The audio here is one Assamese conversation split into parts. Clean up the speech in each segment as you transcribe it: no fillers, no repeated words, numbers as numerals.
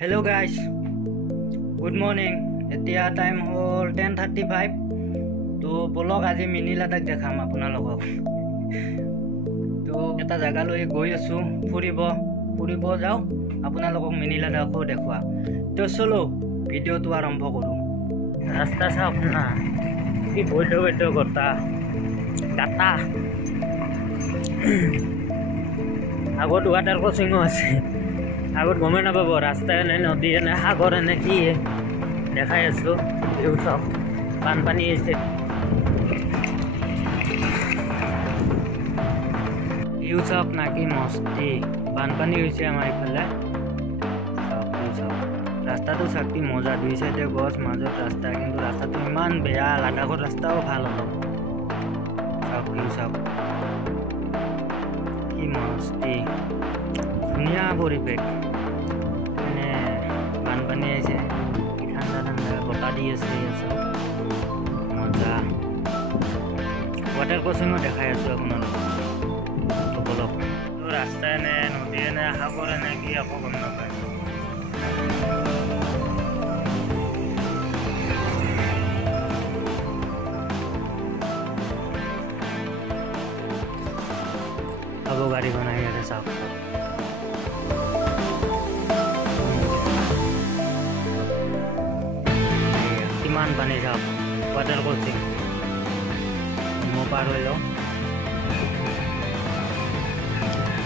Hello guys, good morning. Etia time hol 10:35. To bolok আজি মিনি লাডাখ দেখাম আপোনালোকক। তো এটা জায়গা লৈ গৈ আছো ফুৰিব যাও আপোনালোকক মিনি লাডাখো দেখুৱা। তো চলো ভিডিওটো আৰম্ভ কৰো। ৰাস্তা চাওক না কি বৈধ কথা গাটা আগত ৱাটাৰ ক্ৰচিংও আছে। আগত গমে নাপাব ৰাস্তা এনে নদী এনে সাগৰ এনে কি দেখাই আছো। ভিউ চাওক বানপানী হৈছে। ভিউ চাওক না কি মস্তি বানপানী হৈছে আমাৰ ইফালে। ৰাস্তাটো চাওক কি মজা, দুই চাইডে গছ মাজত ৰাস্তা, কিন্তু ৰাস্তাটো ইমান বেয়া। লাডাখৰ ৰাস্তাও ভাল অলপ। চাওক ভিউ চাওক কি মস্তি ধুনীয়া পৰিৱেশ। মানে বানপানী আহিছে, ঠাণ্ডা ঠাণ্ডা বতাহ দি আছে, মজা। ৱাটাৰ ক্ৰচিঙো দেখাই আছো আপোনালোকক। বলক ৰাস্তা এনে নদী এনে সাগৰ এনে কি আকৌ গম নাপায়। अब गाड़ी बनाई है साफ किमान पानी साफ वाटर क्रोसिंग मो पार हो जाओ।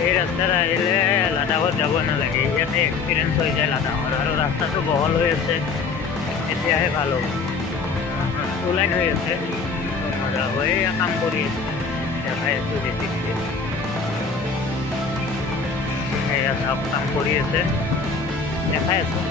এই ৰাস্তাত আহিলে লাডাখত যাব নালাগে, ইয়াতে এক্সপিৰিয়েঞ্চ হৈ যায় লাডাখৰ। আৰু ৰাস্তাটো বহল হৈ আছে, এতিয়াহে ভাল হ'ব। টু লাইন হৈ আছে, মজা হ'ব। এয়া কাম কৰি আছে, দেখাই আছোঁ বেছিকৈ। এয়া চব কাম কৰি আছে, দেখাই আছোঁ।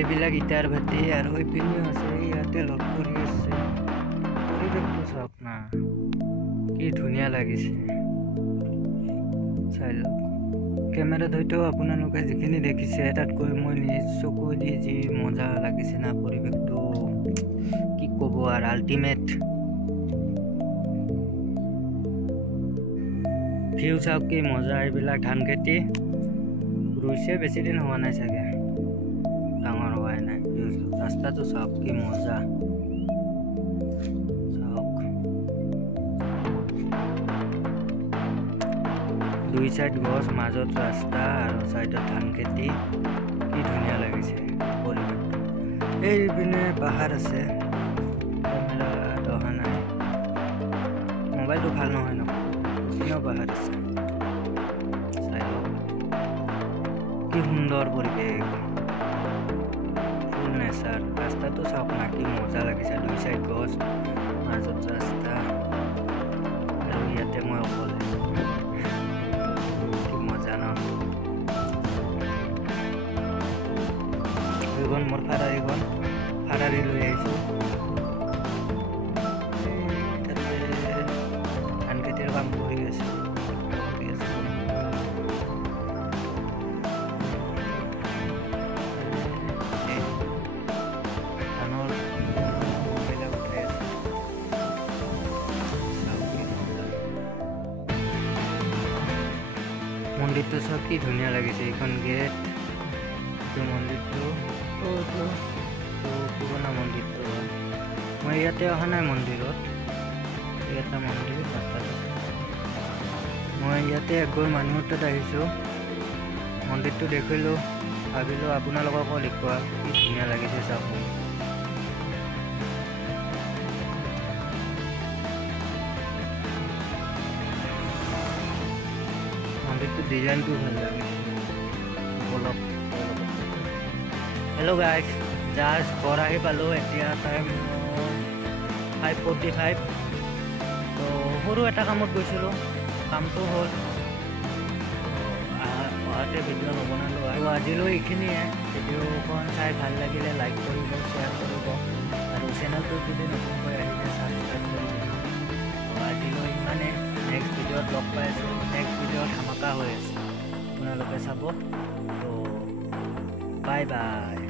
এইবিলাক ইটাৰ ভাটি আৰু এইপিনেও আছে, ইয়াতে লগ কৰি আছে। পৰিৱেশটো চাওক না কি ধুনীয়া লাগিছে, চাই লওক। কেমেৰাত হয়তো আপোনালোকে যিখিনি দেখিছে তাতকৈ মই নিজ চকু দি যি মজা লাগিছে না পৰিৱেশটো, কি ক'ব আৰু আল্টিমেট। ভিউ চাওক কি মজা। এইবিলাক ধান খেতি ৰুইছে, বেছি দিন হোৱা নাই চাগে, ডাঙৰ হোৱাই নাই। ৰাস্তাটো চাওক কি মজা, চাওক দুই চাইড গছ, মাজত ৰাস্তা আৰু চাইডত ধান খেতি। কি ধুনীয়া লাগিছে পৰিৱেশটো। এইপিনে পাহাৰ আছে, কেমেৰাত অহা নাই, মোবাইলটো ভাল নহয় ন। এনেও পাহাৰ আছে, চাই লওক কি সুন্দৰ পৰিৱেশ, নেচাৰ। ৰাস্তাটো চাওক না কি মজা লাগিছে, দুই চাইড গছ, মাজত ৰাস্তা, আৰু ইয়াতে মই অকলে। কি মজা ন। এইখন মোৰ ফাৰাৰী লৈ আহিছোঁ। তাতে ধান খেতিৰ কাম কৰি আছে। মন্দিৰটো চব কি ধুনীয়া লাগিছে। এইখন গেট, এইটো মন্দিৰটো, পুৰণা মন্দিৰটো। মই ইয়াতে অহা নাই মন্দিৰত, এটা মন্দিৰ ৰাস্তাটো। মই ইয়াতে একঘৰ মানুহৰ তাত আহিছোঁ, মন্দিৰটো দেখিলোঁ, ভাবিলোঁ আপোনালোককো দেখুৱা কি ধুনীয়া লাগিছে চাওক। মন্দিৰটো ডিজাইনটো ভাল লাগে। হেল্ল' গাইজ, জাষ্ট ঘৰ আহি পালোঁ। এতিয়া টাইম 5:45। তো সৰু এটা কামত গৈছিলোঁ, কামটো হ'ল। অহাতে ভিডিঅ' নবনালোঁ আৰু আজিলৈ এইখিনিয়ে। ভিডিঅ'খন চাই ভাল লাগিলে লাইক কৰিব, শ্বেয়াৰ কৰিব আৰু চেনেলটো যদি নতুনকৈ আহিছে ছাবস্ক্ৰাইব কৰিব। আজিলৈ ইমানে। নেক্সট ভিডিঅ'ত লগ পাই আছোঁ। নেক্সট ভিডিঅ'ত ধামাকা হৈ আছে, আপোনালোকে চাব। তো বাই বাই।